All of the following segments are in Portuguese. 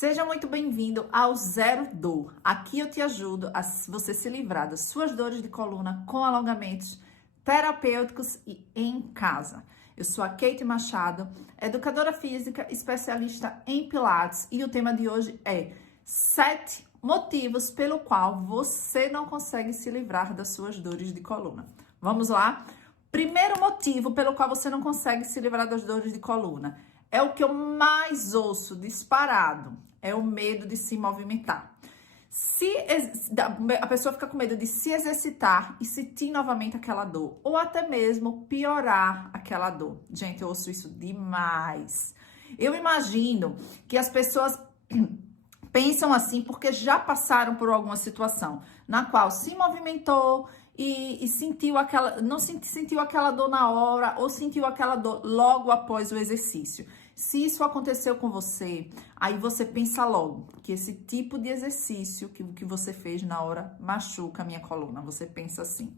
Seja muito bem-vindo ao Zero Dor. Aqui eu te ajudo a você se livrar das suas dores de coluna com alongamentos terapêuticos e em casa. Eu sou a Kate Machado, educadora física, especialista em Pilates, e o tema de hoje é 7 motivos pelo qual você não consegue se livrar das suas dores de coluna. Vamos lá? Primeiro motivo pelo qual você não consegue se livrar das dores de coluna é o que eu mais ouço disparado, é o medo de se movimentar. A pessoa fica com medo de se exercitar e sentir novamente aquela dor, ou até mesmo piorar aquela dor. Gente, eu ouço isso demais. Eu imagino que as pessoas pensam assim porque já passaram por alguma situação na qual se movimentou e sentiu aquela, não sentiu aquela dor na hora ou sentiu aquela dor logo após o exercício. Se isso aconteceu com você, aí você pensa logo que esse tipo de exercício que você fez na hora machuca a minha coluna. Você pensa assim: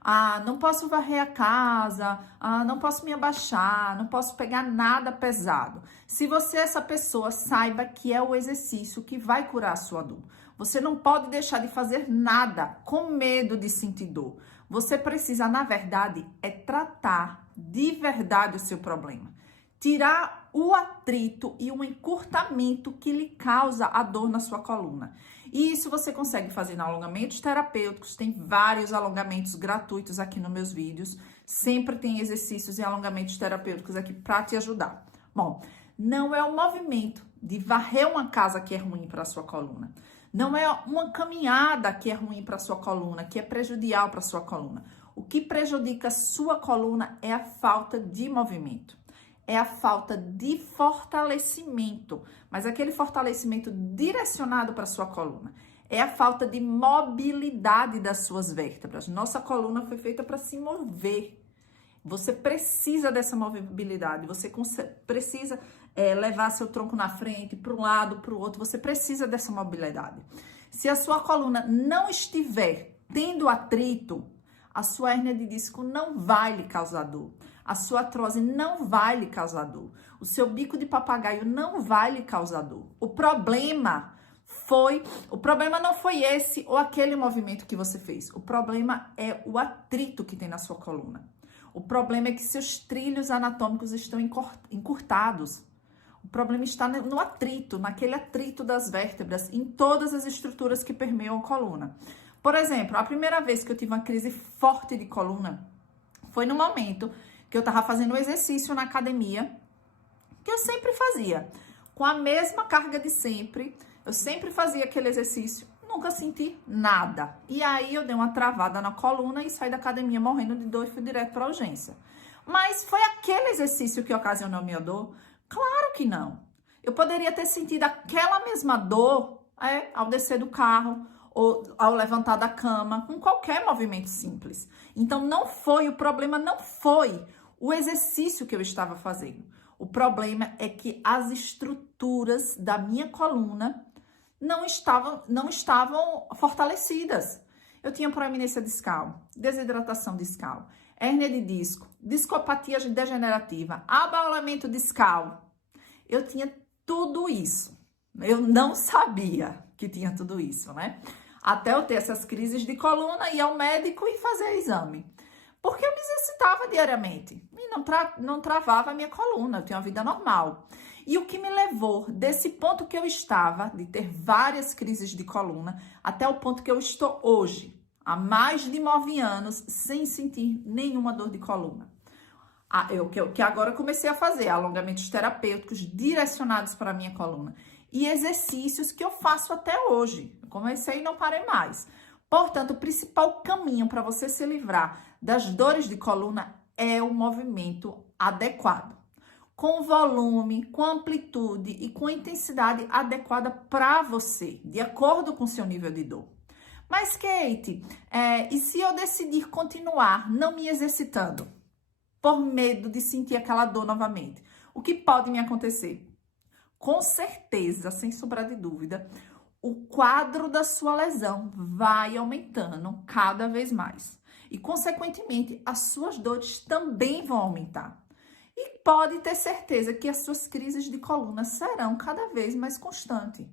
ah, não posso varrer a casa, não posso me abaixar, não posso pegar nada pesado. Se você é essa pessoa, saiba que é o exercício que vai curar a sua dor. Você não pode deixar de fazer nada com medo de sentir dor. Você precisa, na verdade, tratar de verdade o seu problema. Tirar o atrito e o encurtamento que lhe causa a dor na sua coluna. E isso você consegue fazer em alongamentos terapêuticos. Tem vários alongamentos gratuitos aqui nos meus vídeos. Sempre tem exercícios e alongamentos terapêuticos aqui para te ajudar. Bom, não é o movimento de varrer uma casa que é ruim para a sua coluna. Não é uma caminhada que é ruim para a sua coluna, que é prejudicial para a sua coluna. O que prejudica a sua coluna é a falta de movimento. É a falta de fortalecimento, mas aquele fortalecimento direcionado para a sua coluna. É a falta de mobilidade das suas vértebras. Nossa coluna foi feita para se mover. Você precisa dessa mobilidade, você precisa levar seu tronco na frente, para um lado, para o outro, você precisa dessa mobilidade. Se a sua coluna não estiver tendo atrito, a sua hérnia de disco não vai lhe causar dor. A sua artrose não vai lhe causar dor. O seu bico de papagaio não vai lhe causar dor. O problema não foi esse ou aquele movimento que você fez. O problema é o atrito que tem na sua coluna. O problema é que seus trilhos anatômicos estão encurtados. O problema está no atrito, naquele atrito das vértebras, em todas as estruturas que permeiam a coluna. Por exemplo, a primeira vez que eu tive uma crise forte de coluna foi no momento que eu estava fazendo um exercício na academia, que eu sempre fazia, com a mesma carga de sempre. Eu sempre fazia aquele exercício, nunca senti nada. E aí eu dei uma travada na coluna e saí da academia morrendo de dor e fui direto para a urgência. Mas foi aquele exercício que ocasionou minha dor? Claro que não. Eu poderia ter sentido aquela mesma dor ao descer do carro ou ao levantar da cama, com qualquer movimento simples. Então o problema não foi o exercício que eu estava fazendo. O problema é que as estruturas da minha coluna não estavam fortalecidas. Eu tinha proeminência discal, desidratação discal, hérnia de disco, discopatia degenerativa, abaulamento discal. Eu tinha tudo isso. Eu não sabia que tinha tudo isso, né? Até eu ter essas crises de coluna, ir ao médico e fazer exame. Porque eu me exercitava diariamente e não travava a minha coluna, eu tinha uma vida normal. E o que me levou desse ponto que eu estava, de ter várias crises de coluna, até o ponto que eu estou hoje, há mais de 9 anos, sem sentir nenhuma dor de coluna. Que agora eu comecei a fazer alongamentos terapêuticos direcionados para a minha coluna. E exercícios que eu faço até hoje. Eu comecei e não parei mais. Portanto, o principal caminho para você se livrar das dores de coluna é o movimento adequado. Com volume, com amplitude e com intensidade adequada para você, de acordo com o seu nível de dor. Mas, Kate, e se eu decidir continuar não me exercitando, por medo de sentir aquela dor novamente? O que pode me acontecer? Com certeza, sem sobrar de dúvida, o quadro da sua lesão vai aumentando cada vez mais. E, consequentemente, as suas dores também vão aumentar. E pode ter certeza que as suas crises de coluna serão cada vez mais constantes.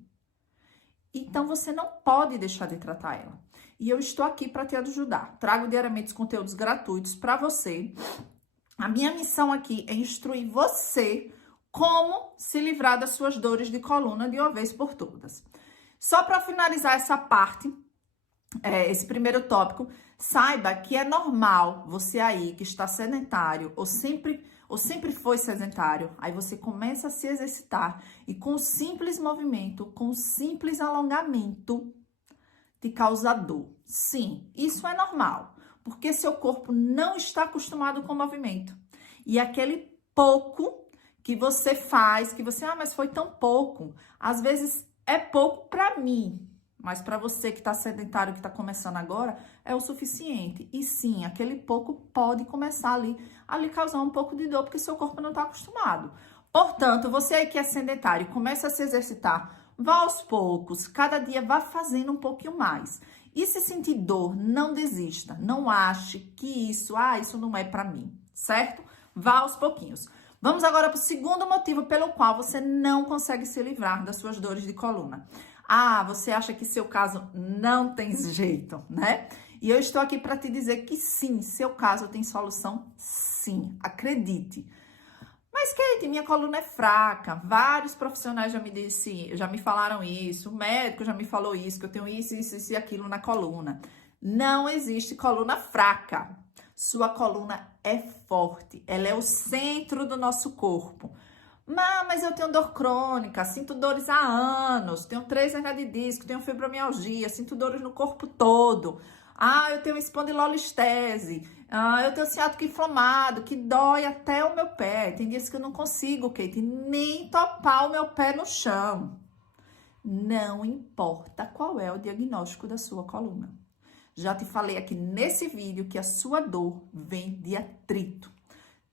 Então, você não pode deixar de tratar ela. E eu estou aqui para te ajudar. Trago diariamente os conteúdos gratuitos para você. A minha missão aqui é instruir você como se livrar das suas dores de coluna de uma vez por todas. Só para finalizar essa parte, esse primeiro tópico, saiba que é normal você aí que está sedentário ou sempre foi sedentário, aí você começa a se exercitar e com um simples movimento, com um simples alongamento, te causa dor. Sim, isso é normal, porque seu corpo não está acostumado com o movimento. E aquele pouco que você faz, que você, mas foi tão pouco, às vezes é pouco para mim, mas para você que está sedentário, que está começando agora, é o suficiente. E sim, aquele pouco pode começar ali a lhe causar um pouco de dor, porque seu corpo não está acostumado. Portanto, você aí que é sedentário, começa a se exercitar, vá aos poucos, cada dia vá fazendo um pouquinho mais. E se sentir dor, não desista, não ache que isso não é para mim, certo? Vá aos pouquinhos. Vamos agora para o segundo motivo pelo qual você não consegue se livrar das suas dores de coluna. Você acha que seu caso não tem jeito, né? E eu estou aqui para te dizer que sim, seu caso tem solução, sim, acredite. Mas, Kate, minha coluna é fraca. Vários profissionais já me falaram isso, o médico já me falou isso, que eu tenho isso e aquilo na coluna. Não existe coluna fraca. Sua coluna é forte, ela é o centro do nosso corpo. Mas eu tenho dor crônica, sinto dores há anos, tenho 3 hernias de disco, tenho fibromialgia, sinto dores no corpo todo. Eu tenho espondilolistese, eu tenho ciático inflamado, que dói até o meu pé. Tem dias que eu não consigo, Kate, nem topar o meu pé no chão. Não importa qual é o diagnóstico da sua coluna. Já te falei aqui nesse vídeo que a sua dor vem de atrito.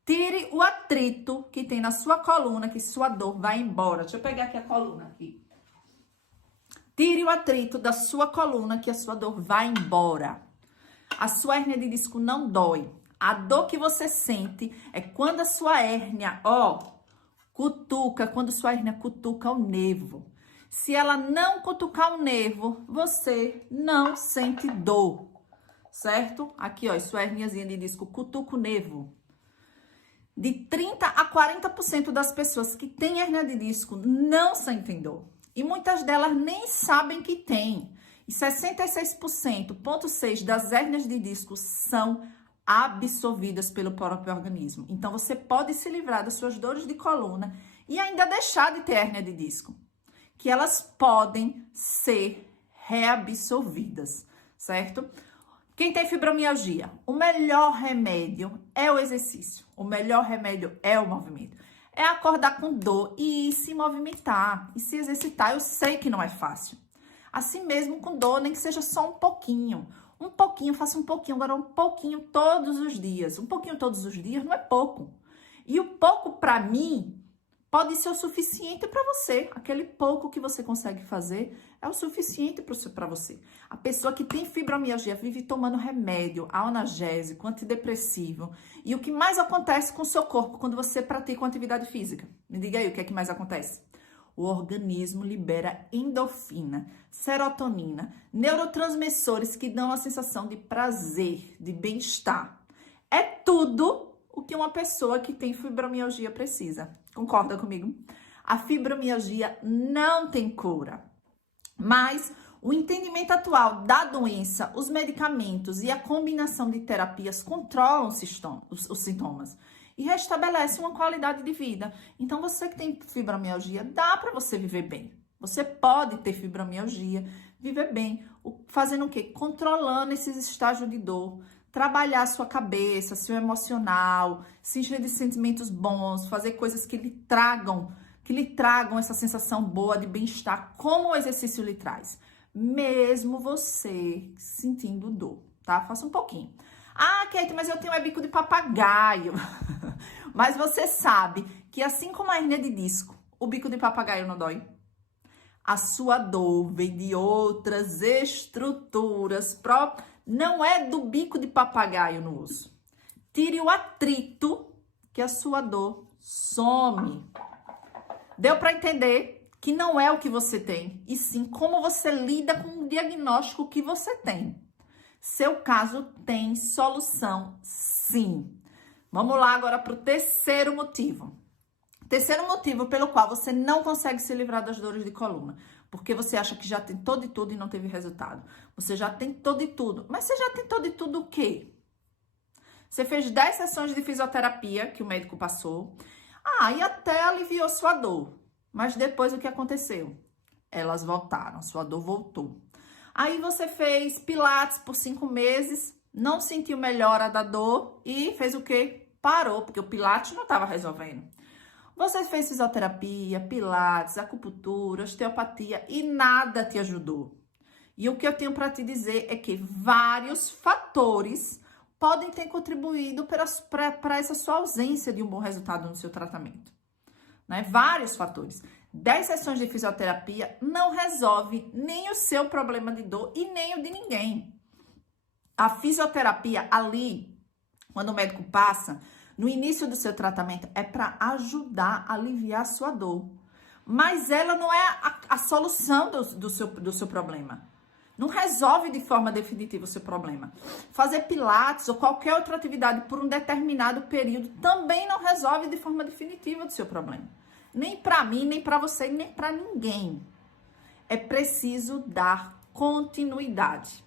Tire o atrito que tem na sua coluna, que sua dor vai embora. Deixa eu pegar aqui a coluna aqui. Tire o atrito da sua coluna, que a sua dor vai embora. A sua hérnia de disco não dói. A dor que você sente é quando a sua hérnia, cutuca, quando sua hérnia cutuca o nervo. Se ela não cutucar o nervo, você não sente dor, certo? Aqui, sua herniazinha de disco cutuca o nervo. De 30 a 40% das pessoas que têm hérnia de disco não sentem dor. E muitas delas nem sabem que tem. E 66,6% das hérnias de disco são absorvidas pelo próprio organismo. Então, você pode se livrar das suas dores de coluna e ainda deixar de ter hérnia de disco. Que elas podem ser reabsorvidas, certo? Quem tem fibromialgia, o melhor remédio é o exercício. O melhor remédio é o movimento. É acordar com dor e se movimentar, e se exercitar. Eu sei que não é fácil. Assim mesmo com dor, nem que seja só um pouquinho. Um pouquinho, faça um pouquinho, agora um pouquinho todos os dias. Um pouquinho todos os dias não é pouco. E o pouco para mim pode ser o suficiente para você. Aquele pouco que você consegue fazer é o suficiente para você. A pessoa que tem fibromialgia vive tomando remédio, analgésico, antidepressivo. E o que mais acontece com o seu corpo quando você pratica uma atividade física? Me diga aí o que é que mais acontece. O organismo libera endorfina, serotonina, neurotransmissores que dão a sensação de prazer, de bem-estar. É tudo o que uma pessoa que tem fibromialgia precisa. Concorda comigo? A fibromialgia não tem cura, mas o entendimento atual da doença, os medicamentos e a combinação de terapias controlam os sintomas e restabelece uma qualidade de vida. Então, você que tem fibromialgia, dá para você viver bem. Você pode ter fibromialgia, viver bem, fazendo o quê? Controlando esses estágios de dor, trabalhar a sua cabeça, seu emocional, se encher de sentimentos bons, fazer coisas que lhe tragam essa sensação boa de bem-estar, como o exercício lhe traz. Mesmo você sentindo dor, tá? Faça um pouquinho. Kate, mas eu tenho bico de papagaio. Mas você sabe que assim como a hérnia de disco, o bico de papagaio não dói? A sua dor vem de outras estruturas próprias. Não é do bico de papagaio no osso. Tire o atrito que a sua dor some. Deu para entender que não é o que você tem, e sim como você lida com o diagnóstico que você tem. Seu caso tem solução, sim. Vamos lá agora para o terceiro motivo. Terceiro motivo pelo qual você não consegue se livrar das dores de coluna. Porque você acha que já tentou de tudo e não teve resultado. Você já tentou de tudo. Mas você já tentou de tudo o quê? Você fez 10 sessões de fisioterapia que o médico passou. E até aliviou sua dor. Mas depois o que aconteceu? Elas voltaram, sua dor voltou. Aí você fez pilates por 5 meses, não sentiu melhora da dor e fez o quê? Parou, porque o pilates não estava resolvendo. Você fez fisioterapia, pilates, acupuntura, osteopatia e nada te ajudou. E o que eu tenho para te dizer é que vários fatores podem ter contribuído para essa sua ausência de um bom resultado no seu tratamento. Né? Vários fatores. 10 sessões de fisioterapia não resolve nem o seu problema de dor e nem o de ninguém. A fisioterapia ali, quando o médico passa, no início do seu tratamento, é para ajudar a aliviar a sua dor. Mas ela não é a solução do seu problema. Não resolve de forma definitiva o seu problema. Fazer pilates ou qualquer outra atividade por um determinado período também não resolve de forma definitiva o seu problema. Nem para mim, nem para você, nem para ninguém. É preciso dar continuidade.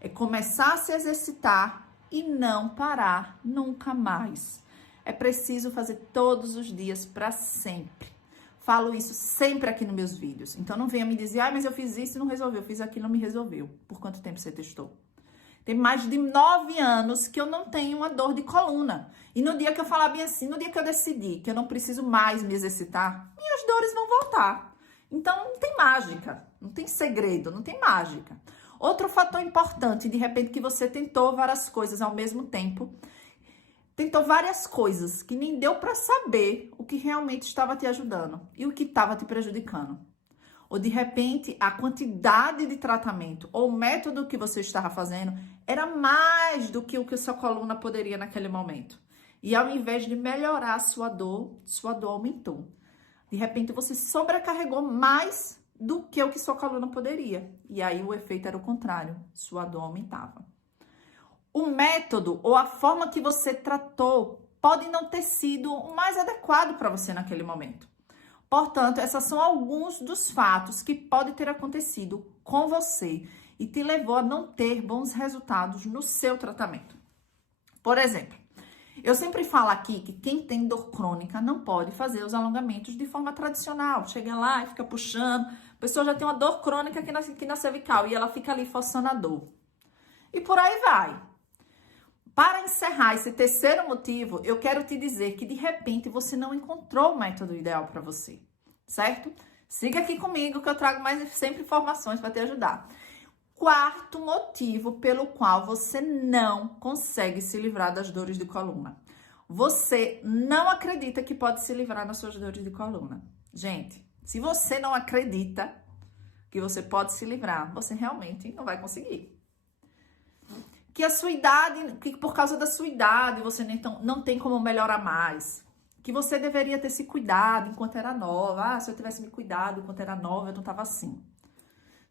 É começar a se exercitar e não parar nunca mais. É preciso fazer todos os dias para sempre. Falo isso sempre aqui nos meus vídeos. Então não venha me dizer, mas eu fiz isso e não resolveu, eu fiz aquilo e não me resolveu. Por quanto tempo você testou? Tem mais de 9 anos que eu não tenho uma dor de coluna. E no dia que eu falar bem assim, no dia que eu decidi que eu não preciso mais me exercitar, minhas dores vão voltar. Então não tem mágica, não tem segredo, não tem mágica. Outro fator importante, de repente que você tentou várias coisas ao mesmo tempo, tentou várias coisas que nem deu para saber o que realmente estava te ajudando e o que estava te prejudicando. Ou de repente a quantidade de tratamento ou o método que você estava fazendo era mais do que o que a sua coluna poderia naquele momento. E ao invés de melhorar a sua dor aumentou. De repente você sobrecarregou mais do que o que sua coluna poderia. E aí o efeito era o contrário, sua dor aumentava. O método ou a forma que você tratou pode não ter sido o mais adequado para você naquele momento. Portanto, esses são alguns dos fatos que podem ter acontecido com você e te levou a não ter bons resultados no seu tratamento. Por exemplo, eu sempre falo aqui que quem tem dor crônica não pode fazer os alongamentos de forma tradicional. Chega lá e fica puxando. A pessoa já tem uma dor crônica aqui na cervical e ela fica ali forçando a dor. E por aí vai. Para encerrar esse terceiro motivo, eu quero te dizer que de repente você não encontrou o método ideal para você, certo? Siga aqui comigo que eu trago mais sempre informações para te ajudar. Quarto motivo pelo qual você não consegue se livrar das dores de coluna. Você não acredita que pode se livrar das suas dores de coluna. Gente, se você não acredita que você pode se livrar, você realmente não vai conseguir. Que a sua idade, que por causa da sua idade você não tem como melhorar mais. Que você deveria ter se cuidado enquanto era nova. Se eu tivesse me cuidado enquanto era nova, eu não tava assim.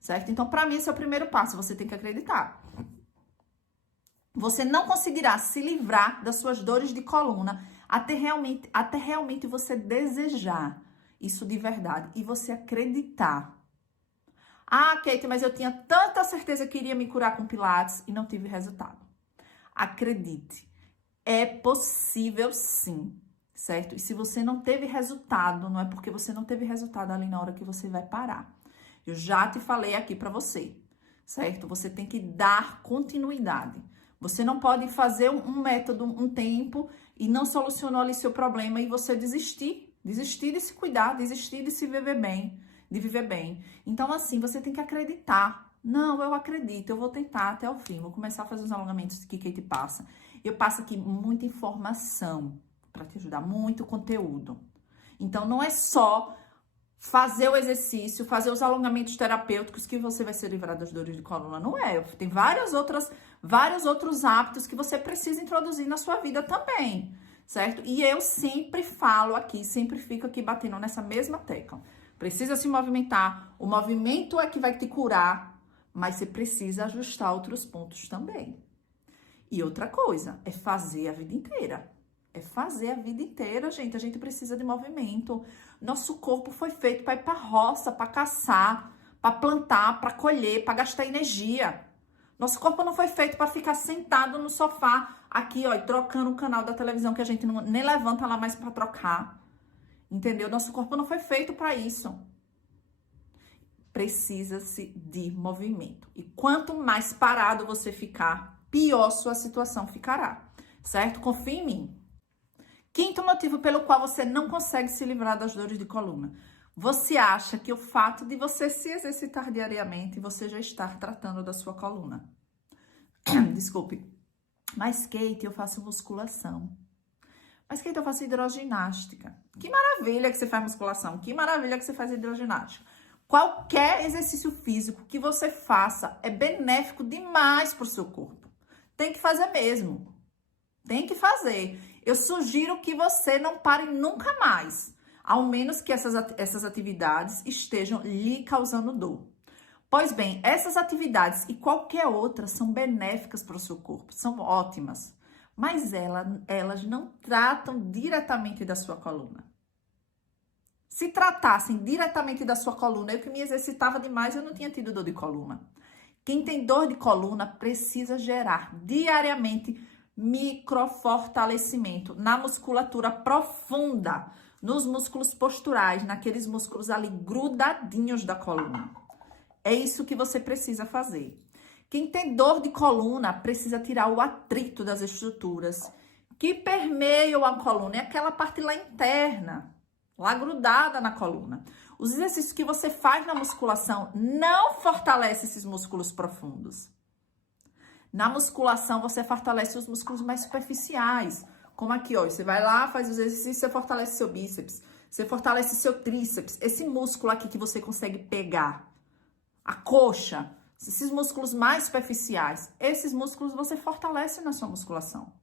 Certo? Então, para mim, esse é o primeiro passo. Você tem que acreditar. Você não conseguirá se livrar das suas dores de coluna até realmente você desejar isso de verdade e você acreditar. Kate, mas eu tinha tanta certeza que iria me curar com pilates e não tive resultado. Acredite, é possível sim, certo? E se você não teve resultado, não é porque você não teve resultado ali na hora que você vai parar. Eu já te falei aqui pra você, certo? Você tem que dar continuidade. Você não pode fazer um método, um tempo e não solucionou ali seu problema e você desistir de se cuidar, desistir de se viver bem. De viver bem. Então, assim, você tem que acreditar. Não, eu acredito, eu vou tentar até o fim. Vou começar a fazer os alongamentos que Kate passa. Eu passo aqui muita informação para te ajudar, muito conteúdo. Então, não é só fazer o exercício, fazer os alongamentos terapêuticos que você vai se livrar das dores de coluna. Não é. Tem vários outros hábitos que você precisa introduzir na sua vida também. certo? E eu sempre falo aqui, sempre fico aqui batendo nessa mesma tecla. Precisa se movimentar, o movimento é que vai te curar, mas você precisa ajustar outros pontos também. E outra coisa, é fazer a vida inteira. É fazer a vida inteira, gente. A gente precisa de movimento. Nosso corpo foi feito para ir para roça, para caçar, para plantar, para colher, para gastar energia. Nosso corpo não foi feito para ficar sentado no sofá, aqui, ó, e trocando o canal da televisão que a gente nem levanta lá mais para trocar. Entendeu? Nosso corpo não foi feito para isso. Precisa-se de movimento. E quanto mais parado você ficar, pior sua situação ficará. Certo? Confia em mim. Quinto motivo pelo qual você não consegue se livrar das dores de coluna. Você acha que o fato de você se exercitar diariamente, você já está tratando da sua coluna. Desculpe. Mas, Kate, eu faço musculação. Mas, Kate, eu faço hidroginástica. Que maravilha que você faz musculação. Que maravilha que você faz hidroginástica. Qualquer exercício físico que você faça é benéfico demais para o seu corpo. Tem que fazer mesmo. Tem que fazer. Eu sugiro que você não pare nunca mais, ao menos que essas atividades estejam lhe causando dor. Pois bem, essas atividades e qualquer outra são benéficas para o seu corpo, são ótimas, mas elas não tratam diretamente da sua coluna. Se tratassem diretamente da sua coluna, eu que me exercitava demais, eu não tinha tido dor de coluna. Quem tem dor de coluna precisa gerar diariamente microfortalecimento na musculatura profunda, nos músculos posturais, naqueles músculos ali grudadinhos da coluna. É isso que você precisa fazer. Quem tem dor de coluna precisa tirar o atrito das estruturas que permeiam a coluna, é aquela parte lá interna, lá grudada na coluna. Os exercícios que você faz na musculação não fortalecem esses músculos profundos. Na musculação, você fortalece os músculos mais superficiais. Como aqui, ó. Você vai lá, faz os exercícios, você fortalece seu bíceps. Você fortalece seu tríceps. Esse músculo aqui que você consegue pegar. A coxa. Esses músculos mais superficiais. Esses músculos você fortalece na sua musculação.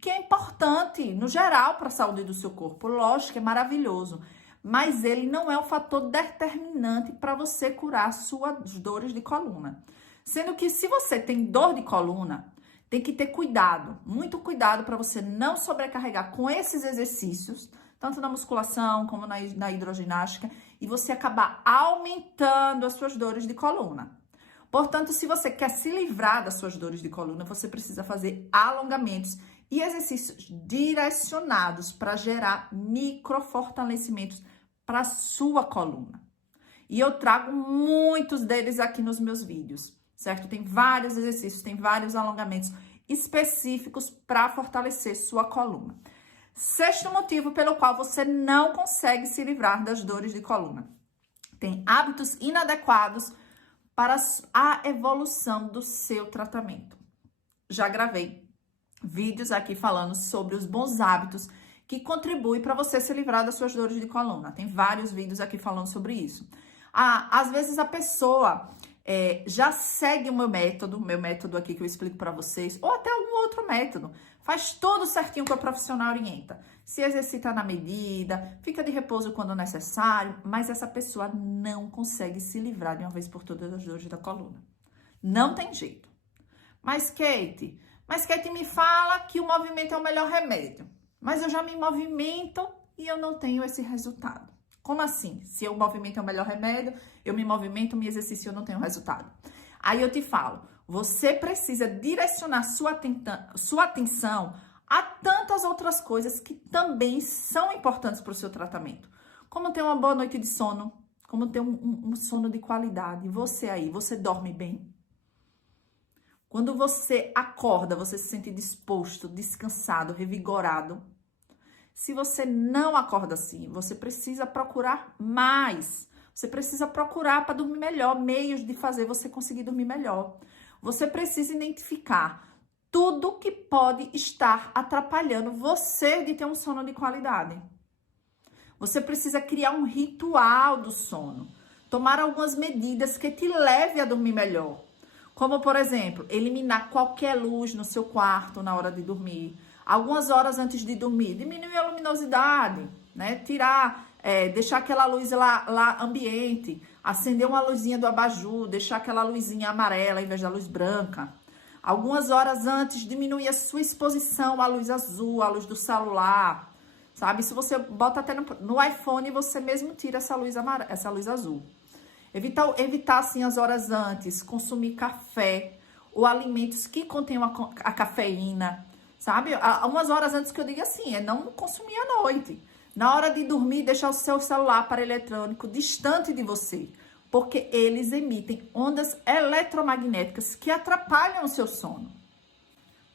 Que é importante, no geral, para a saúde do seu corpo. Lógico, é maravilhoso. Mas ele não é um fator determinante para você curar suas dores de coluna. Sendo que se você tem dor de coluna, tem que ter cuidado, muito cuidado para você não sobrecarregar com esses exercícios, tanto na musculação como na hidroginástica, e você acabar aumentando as suas dores de coluna. Portanto, se você quer se livrar das suas dores de coluna, você precisa fazer alongamentos e exercícios direcionados para gerar microfortalecimentos para a sua coluna. E eu trago muitos deles aqui nos meus vídeos. Certo? Tem vários exercícios, tem vários alongamentos específicos para fortalecer sua coluna. Sexto motivo pelo qual você não consegue se livrar das dores de coluna. Tem hábitos inadequados para a evolução do seu tratamento. Já gravei vídeos aqui falando sobre os bons hábitos que contribuem para você se livrar das suas dores de coluna. Tem vários vídeos aqui falando sobre isso. Às vezes a pessoa já segue o meu método aqui que eu explico para vocês, ou até algum outro método. Faz tudo certinho que o profissional orienta. Se exercita na medida, fica de repouso quando necessário, mas essa pessoa não consegue se livrar de uma vez por todas das dores da coluna. Não tem jeito. Mas Kate me fala que o movimento é o melhor remédio. Mas eu já me movimento e eu não tenho esse resultado. Como assim? Se o movimento é o melhor remédio, eu me movimento, me exercício, eu não tenho resultado. Aí eu te falo, você precisa direcionar sua atenção a tantas outras coisas que também são importantes para o seu tratamento. Como ter uma boa noite de sono, como ter um sono de qualidade. Você dorme bem? Quando você acorda, você se sente disposto, descansado, revigorado. Se você não acorda assim, você precisa procurar mais. Você precisa procurar para dormir melhor, meios de fazer você conseguir dormir melhor. Você precisa identificar tudo que pode estar atrapalhando você de ter um sono de qualidade. Você precisa criar um ritual do sono. Tomar algumas medidas que te leve a dormir melhor. Como, por exemplo, eliminar qualquer luz no seu quarto na hora de dormir. Algumas horas antes de dormir, diminuir a luminosidade, né? Tirar, deixar aquela luz lá ambiente, acender uma luzinha do abajur, deixar aquela luzinha amarela em vez da luz branca. Algumas horas antes, diminuir a sua exposição à luz azul, à luz do celular, sabe? Se você bota até no iPhone, você mesmo tira essa luz amarela, essa luz azul. Evitar, assim, as horas antes, consumir café ou alimentos que contenham a cafeína, sabe? Umas horas antes que eu diga assim, não consumir à noite. Na hora de dormir, deixar o seu celular, aparelho eletrônico, distante de você, porque eles emitem ondas eletromagnéticas que atrapalham o seu sono.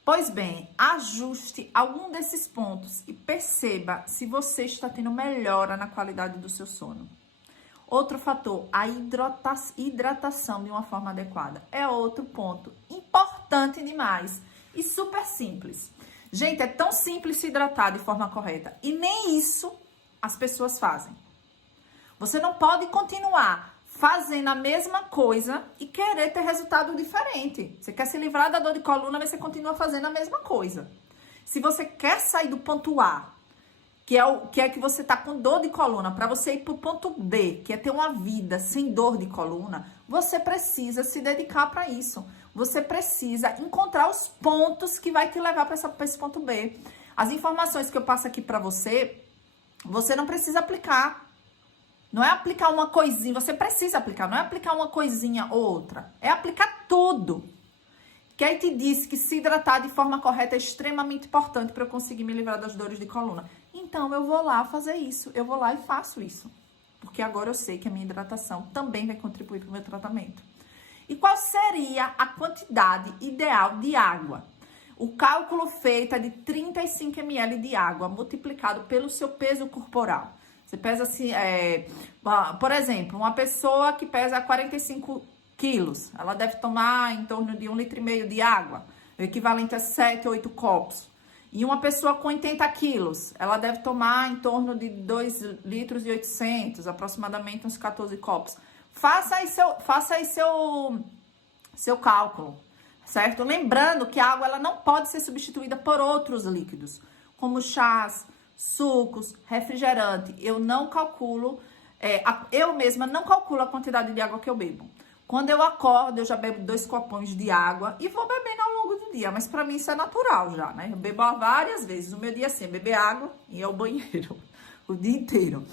Pois bem, ajuste algum desses pontos e perceba se você está tendo melhora na qualidade do seu sono. Outro fator, a hidratação de uma forma adequada. É outro ponto importante demais e super simples. Gente, é tão simples se hidratar de forma correta e nem isso as pessoas fazem. Você não pode continuar fazendo a mesma coisa e querer ter resultado diferente. Você quer se livrar da dor de coluna, mas você continua fazendo a mesma coisa. Se você quer sair do ponto A, que é que você tá com dor de coluna, para você ir pro ponto B, que é ter uma vida sem dor de coluna, você precisa se dedicar para isso. Você precisa encontrar os pontos que vai te levar para esse ponto B. As informações que eu passo aqui para você, você não precisa aplicar. Não é aplicar uma coisinha, você precisa aplicar, não é aplicar uma coisinha ou outra. É aplicar tudo. Quem te disse que se hidratar de forma correta é extremamente importante para eu conseguir me livrar das dores de coluna? Então, eu vou lá fazer isso. Eu vou lá e faço isso. Porque agora eu sei que a minha hidratação também vai contribuir para o meu tratamento. E qual seria a quantidade ideal de água? O cálculo feito é de 35 ml de água multiplicado pelo seu peso corporal. Você pesa assim, por exemplo, uma pessoa que pesa 45 quilos, ela deve tomar em torno de 1,5 litro de água, o equivalente a 7, 8 copos. E uma pessoa com 80 quilos, ela deve tomar em torno de 2,8 litros, aproximadamente uns 14 copos. Faça aí seu cálculo, certo? Lembrando que a água ela não pode ser substituída por outros líquidos, como chás, sucos, refrigerante. Eu não calculo, eu mesma não calculo a quantidade de água que eu bebo. Quando eu acordo, eu já bebo 2 copões de água e vou bebendo ao longo do dia. Mas pra mim isso é natural já, né? Eu bebo várias vezes. O meu dia assim, é beber água e ir ao banheiro o dia inteiro.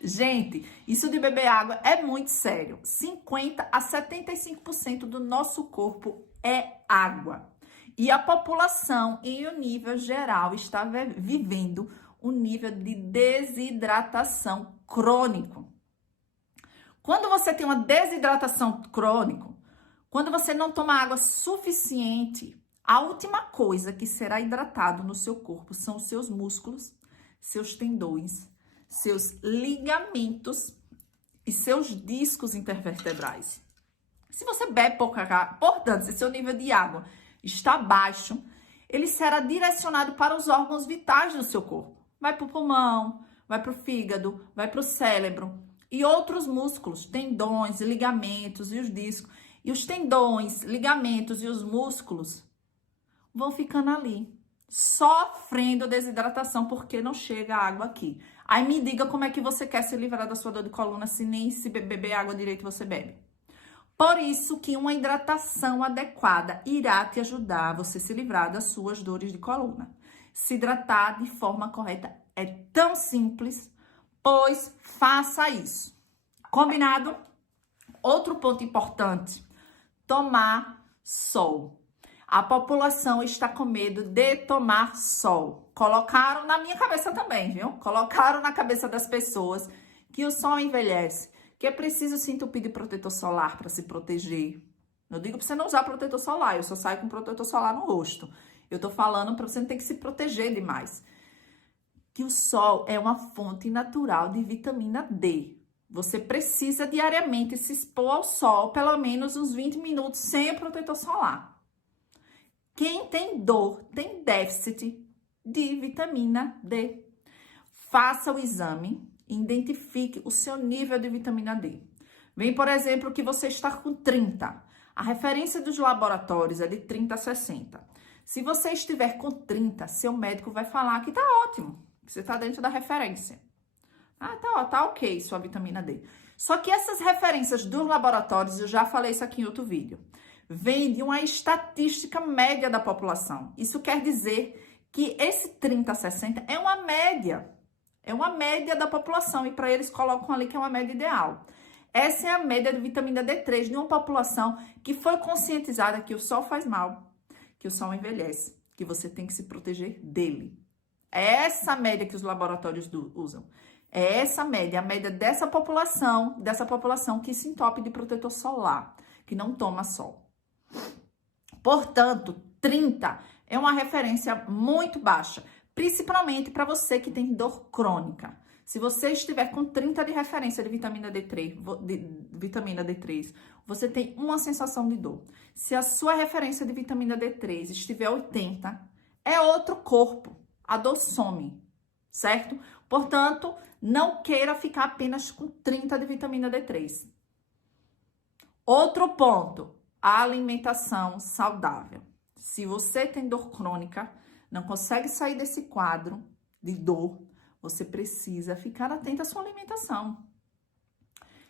Gente, isso de beber água é muito sério. 50 a 75% do nosso corpo é água. E a população, em um nível geral, está vivendo um nível de desidratação crônico. Quando você tem uma desidratação crônica, quando você não toma água suficiente, a última coisa que será hidratado no seu corpo são os seus músculos, seus tendões, seus ligamentos e seus discos intervertebrais. Se você bebe pouca água, portanto, se seu nível de água está baixo, ele será direcionado para os órgãos vitais do seu corpo. Vai para o pulmão, vai para o fígado, vai para o cérebro e outros músculos, tendões, ligamentos e os discos. E os tendões, ligamentos e os músculos vão ficando ali, sofrendo desidratação porque não chega água aqui. Aí me diga como é que você quer se livrar da sua dor de coluna se nem se beber água direito você bebe. Por isso que uma hidratação adequada irá te ajudar a você se livrar das suas dores de coluna. Se hidratar de forma correta é tão simples, pois faça isso. Combinado? Outro ponto importante, tomar sol. A população está com medo de tomar sol. Colocaram na minha cabeça também, viu? Colocaram na cabeça das pessoas que o sol envelhece, que é preciso se entupir de protetor solar para se proteger. Não digo para você não usar protetor solar, eu só saio com protetor solar no rosto. Eu tô falando para você não ter que se proteger demais. Que o sol é uma fonte natural de vitamina D. Você precisa diariamente se expor ao sol pelo menos uns 20 minutos sem o protetor solar. Quem tem dor tem déficit de vitamina D. Faça o exame e identifique o seu nível de vitamina D. Vem, por exemplo, que você está com 30. A referência dos laboratórios é de 30 a 60. Se você estiver com 30, seu médico vai falar que tá ótimo, que você tá dentro da referência. Ah, tá ok sua vitamina D. Só que essas referências dos laboratórios, eu já falei isso aqui em outro vídeo, vem de uma estatística média da população. Isso quer dizer que esse 30 a 60 é uma média. É uma média da população e para eles colocam ali que é uma média ideal. Essa é a média de vitamina D3 de uma população que foi conscientizada que o sol faz mal, que o sol envelhece, que você tem que se proteger dele. É essa média que os laboratórios usam. É essa média, a média dessa população que se entope de protetor solar, que não toma sol. Portanto, 30 é uma referência muito baixa, principalmente para você que tem dor crônica. Se você estiver com 30 de referência de vitamina D3, você tem uma sensação de dor. Se a sua referência de vitamina D3 estiver 80, é outro corpo. A dor some, certo? Portanto, não queira ficar apenas com 30 de vitamina D3. Outro ponto, a alimentação saudável. Se você tem dor crônica, não consegue sair desse quadro de dor, você precisa ficar atento à sua alimentação.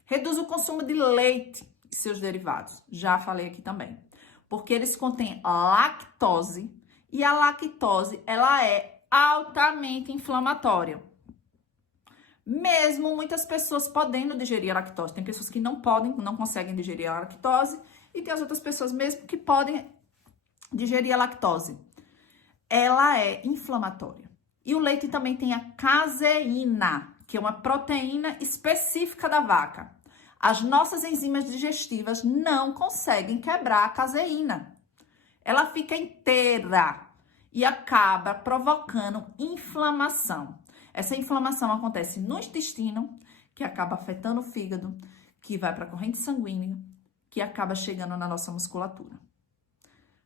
Reduz o consumo de leite e seus derivados. Já falei aqui também. Porque eles contêm lactose e a lactose, ela é altamente inflamatória. Mesmo muitas pessoas podendo digerir a lactose. Tem pessoas que não conseguem digerir a lactose e tem as outras pessoas mesmo que podem digerir a lactose. Ela é inflamatória. E o leite também tem a caseína, que é uma proteína específica da vaca. As nossas enzimas digestivas não conseguem quebrar a caseína. Ela fica inteira e acaba provocando inflamação. Essa inflamação acontece no intestino, que acaba afetando o fígado, que vai para a corrente sanguínea, que acaba chegando na nossa musculatura.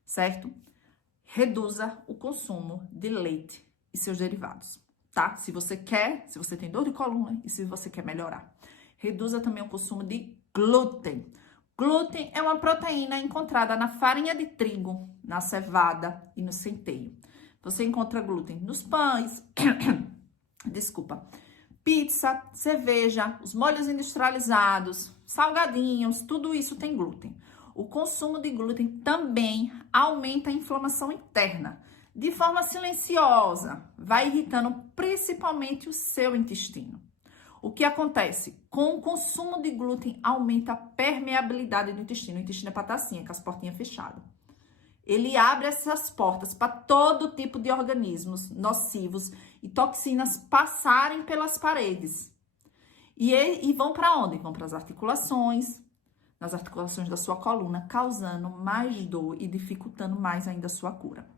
Certo? Reduza o consumo de leite e seus derivados, tá? Se você tem dor de coluna e se você quer melhorar. Reduza também o consumo de glúten. Glúten é uma proteína encontrada na farinha de trigo, na cevada e no centeio. Você encontra glúten nos pães, pizza, cerveja, os molhos industrializados, salgadinhos, tudo isso tem glúten. O consumo de glúten também aumenta a inflamação interna, de forma silenciosa, vai irritando principalmente o seu intestino. O que acontece? Com o consumo de glúten, aumenta a permeabilidade do intestino. O intestino é patacinha, com as portinhas fechadas. Ele abre essas portas para todo tipo de organismos nocivos e toxinas passarem pelas paredes. E vão para onde? Vão para as articulações, nas articulações da sua coluna, causando mais dor e dificultando mais ainda a sua cura.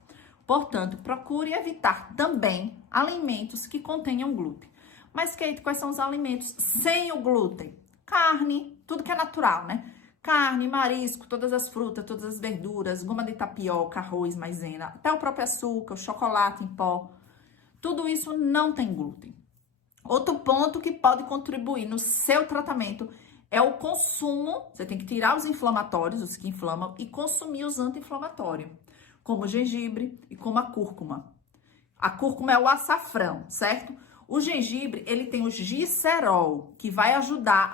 Portanto, procure evitar também alimentos que contenham glúten. Mas, Kate, quais são os alimentos sem o glúten? Carne, tudo que é natural, né? Carne, marisco, todas as frutas, todas as verduras, goma de tapioca, arroz, maisena, até o próprio açúcar, o chocolate em pó. Tudo isso não tem glúten. Outro ponto que pode contribuir no seu tratamento é o consumo. Você tem que tirar os inflamatórios, os que inflamam, e consumir os anti-inflamatórios, como o gengibre e como a cúrcuma. A cúrcuma é o açafrão, certo? O gengibre, ele tem o glicerol, que vai ajudar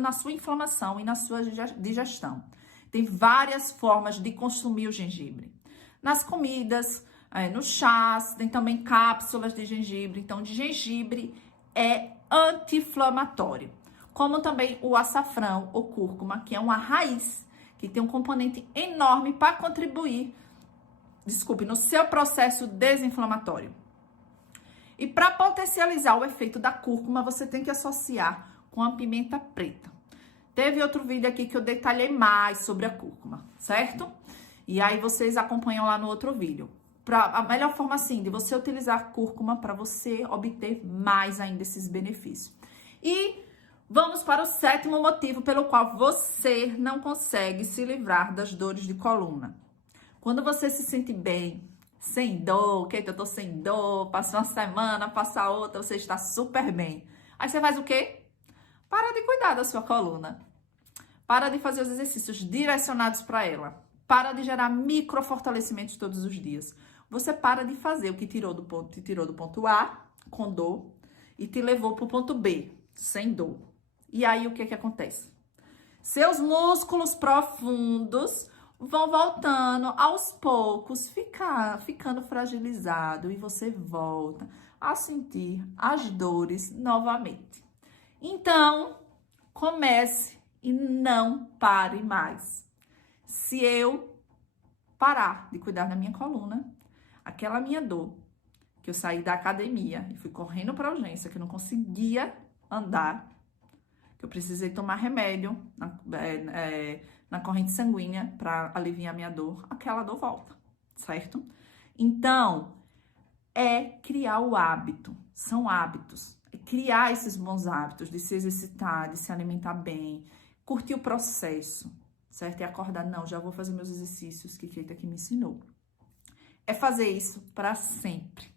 na sua inflamação e na sua digestão. Tem várias formas de consumir o gengibre. Nas comidas, nos chás, tem também cápsulas de gengibre. Então, de gengibre é anti-inflamatório. Como também o açafrão ou cúrcuma, que é uma raiz, que tem um componente enorme para contribuir, no seu processo desinflamatório. E para potencializar o efeito da cúrcuma, você tem que associar com a pimenta preta. Teve outro vídeo aqui que eu detalhei mais sobre a cúrcuma, certo? E aí vocês acompanham lá no outro vídeo. A melhor forma, assim, de você utilizar a cúrcuma para você obter mais ainda esses benefícios. E vamos para o 7º motivo pelo qual você não consegue se livrar das dores de coluna. Quando você se sente bem, sem dor, Kate, eu tô sem dor, passa uma semana, passa outra, você está super bem. Aí você faz o quê? Para de cuidar da sua coluna. Para de fazer os exercícios direcionados para ela. para de gerar microfortalecimentos todos os dias. Você para de fazer o que te tirou do ponto A, com dor, e te levou para o ponto B, sem dor. E aí, o que que acontece? Seus músculos profundos vão voltando aos poucos, ficando fragilizado, e você volta a sentir as dores novamente. Então, comece e não pare mais. Se eu parar de cuidar da minha coluna, aquela minha dor, que eu saí da academia e fui correndo para a urgência, que eu não conseguia andar, que eu precisei tomar remédio na corrente sanguínea para aliviar minha dor, aquela dor volta, certo? Então, é criar o hábito, são hábitos, é criar esses bons hábitos de se exercitar, de se alimentar bem, curtir o processo, certo? E acordar, não, já vou fazer meus exercícios que Keita aqui me ensinou. É fazer isso para sempre,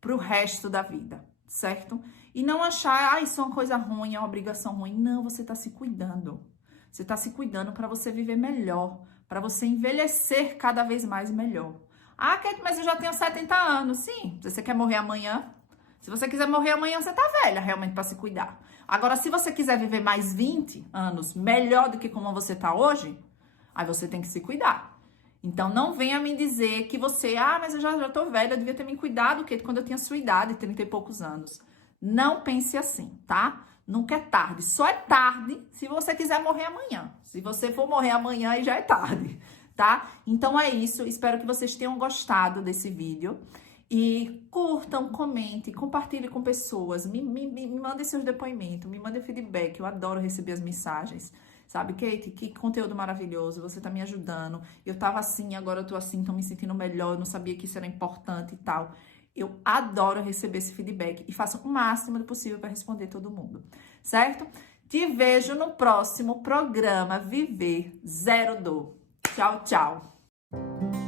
pro resto da vida, certo? E não achar, isso é uma coisa ruim, é uma obrigação ruim. Não, você tá se cuidando. Você tá se cuidando para você viver melhor, para você envelhecer cada vez mais melhor. Ah, Keita, mas eu já tenho 70 anos. Sim, se você quer morrer amanhã, se você quiser morrer amanhã, você tá velha realmente para se cuidar. Agora, se você quiser viver mais 20 anos melhor do que como você tá hoje, aí você tem que se cuidar. Então, não venha me dizer que você, mas eu já tô velha, eu devia ter me cuidado quando eu tinha sua idade, 30 e poucos anos. Não pense assim, tá? Nunca é tarde. Só é tarde se você quiser morrer amanhã. Se você for morrer amanhã, aí já é tarde, tá? Então, é isso. Espero que vocês tenham gostado desse vídeo. E curtam, comentem, compartilhem com pessoas. Me mandem seus depoimentos, me mandem feedback. Eu adoro receber as mensagens. Sabe, Keita, que conteúdo maravilhoso, você tá me ajudando. Eu tava assim, agora eu tô assim, tô me sentindo melhor, eu não sabia que isso era importante e tal. Eu adoro receber esse feedback e faço o máximo do possível para responder todo mundo, certo? Te vejo no próximo programa Viver Zero Dor. Tchau, tchau.